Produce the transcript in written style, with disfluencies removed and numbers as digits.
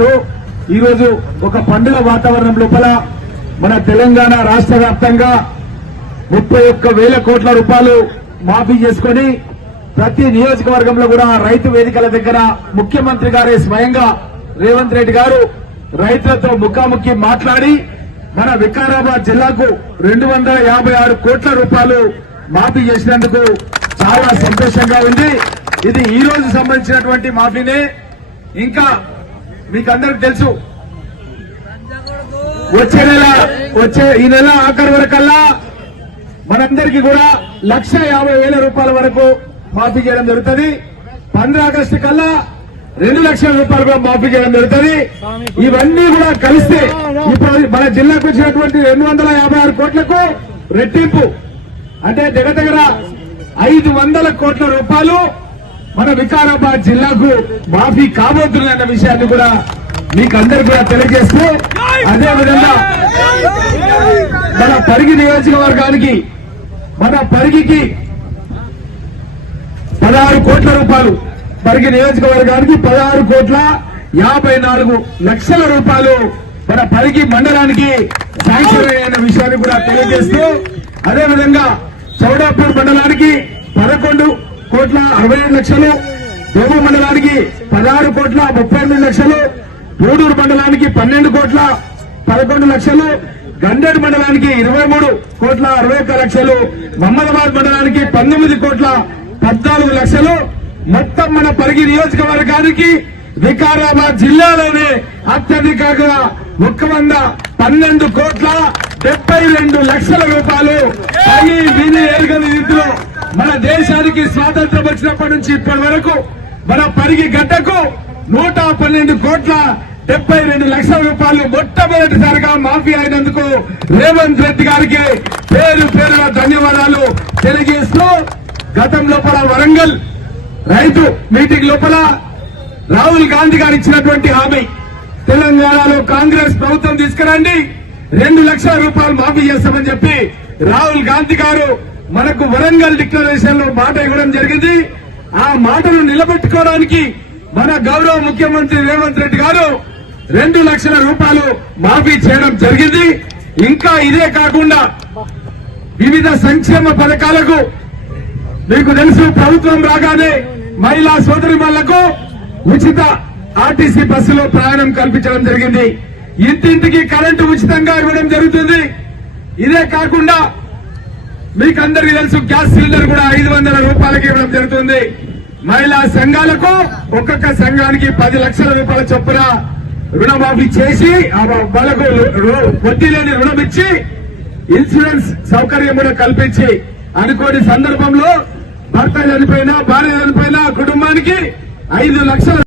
తెలియజేస్తూ ఈ రోజు ఒక పండుగ వాతావరణం లోపల మన తెలంగాణ రాష్ట్ర వ్యాప్తంగా 31,000 కోట్ల రూపాయలు మాఫీ చేసుకుని ప్రతి నియోజకవర్గంలో కూడా రైతు వేదికల దగ్గర ముఖ్యమంత్రి గారే స్వయంగా రేవంత్ రెడ్డి గారు రైతులతో ముఖాముఖి మాట్లాడి మన వికారాబాద్ జిల్లాకు 256 కోట్ల రూపాయలు మాఫీ చేసినందుకు చాలా సంతోషంగా ఉంది. ఇది ఈ రోజు సంబంధించినటువంటి మాఫీనే. ఇంకా మీకందరికి తెలుసు వచ్చే ఈ నెల ఆఖరి వరకల్లా మనందరికీ కూడా 1,50,000 రూపాయల వరకు మాఫీ చేయడం జరుగుతుంది. 15 ఆగస్టు కల్లా 2 లక్షల రూపాయలు కూడా మాఫీ చేయడం జరుగుతుంది. ఇవన్నీ కూడా కలిస్తే ఇప్పుడు మన జిల్లాకు వచ్చినటువంటి 256 కోట్లకు రెట్టింపు అంటే దగ్గర 500 కోట్ల రూపాయలు మన వికారాబాద్ జిల్లాకు మాఫీ కాబోతుందన్న విషయాన్ని కూడా మీకు అందరు కూడా తెలియజేస్తూ అదేవిధంగా మన పరిగి నియోజకవర్గానికి మన పరిగికి 16 కోట్ల రూపాయలు పరిగి నియోజకవర్గానికి 16 కోట్ల 54 లక్షల రూపాయలు మన పరిగి మండలానికి శాంక్షన్ అయిన విషయాన్ని కూడా తెలియజేస్తూ అదేవిధంగా చౌడాపూర్ మండలానికి 11 కోట్ల 67 లక్షలు, దేవు మండలానికి 16 కోట్ల 38 లక్షలు, గూడూరు మండలానికి 12 కోట్ల 11 లక్షలు, గండేడు మండలానికి 23 కోట్ల 61 లక్షలు, మహమ్మదాబాద్ మండలానికి 19 కోట్ల 14 లక్షలు. మొత్తం మన పరిగి నియోజకవర్గానికి వికారాబాద్ జిల్లాలోనే అత్యధికంగా 112 కోట్ల 72 లక్షల రూపాయలు విని ఎరుగని రీతిలో మన దేశానికి స్వాతంత్రం వచ్చినప్పటి నుంచి ఇప్పటి వరకు మన పరిగి గడ్డకు 112 కోట్ల 72 లక్షల రూపాయలు మొట్టమొదటిసారిగా మాఫీ అయినందుకు రేవంత్ రెడ్డి గారికి పేరు పేరున ధన్యవాదాలు తెలియజేస్తూ గతం లోపల వరంగల్ రైతు మీటింగ్ లోపల రాహుల్ గాంధీ గారు ఇచ్చినటువంటి హామీ తెలంగాణలో కాంగ్రెస్ ప్రభుత్వం తీసుకురండి 2 లక్షల రూపాయలు మాఫీ చేస్తామని చెప్పి రాహుల్ గాంధీ గారు మనకు వరంగల్ డిక్లరేషన్ లో మాట ఇవ్వడం జరిగింది. ఆ మాటను నిలబెట్టుకోవడానికి మన గౌరవ ముఖ్యమంత్రి రేవంత్ రెడ్డి గారు 2 లక్షల రూపాయలు మాఫీ చేయడం జరిగింది. ఇంకా ఇదే కాకుండా వివిధ సంక్షేమ పథకాలకు మీకు తెలుసు ప్రభుత్వం రాగానే మహిళా సోదరిమణులకు ఉచిత ఆర్టీసీ బస్సులో ప్రయాణం కల్పించడం జరిగింది. ఇంటింటికి కరెంటు ఉచితంగా ఇవ్వడం జరుగుతుంది. ఇదే కాకుండా మీకు అందరికీ తెలుసు గ్యాస్ సిలిండర్ కూడా 500 రూపాయలకి ఇవ్వడం జరుగుతుంది. మహిళా సంఘాలకు ఒక్కొక్క సంఘానికి 10 లక్షల రూపాయల చొప్పున రుణమాఫీ చేసి వాళ్ళకు వడ్డీ లేని రుణం ఇచ్చి ఇన్సూరెన్స్ సౌకర్యం కూడా కల్పించి అనుకోని సందర్భంలో భర్త చనిపోయినా భార్య చనిపోయినా కుటుంబానికి 5 లక్షల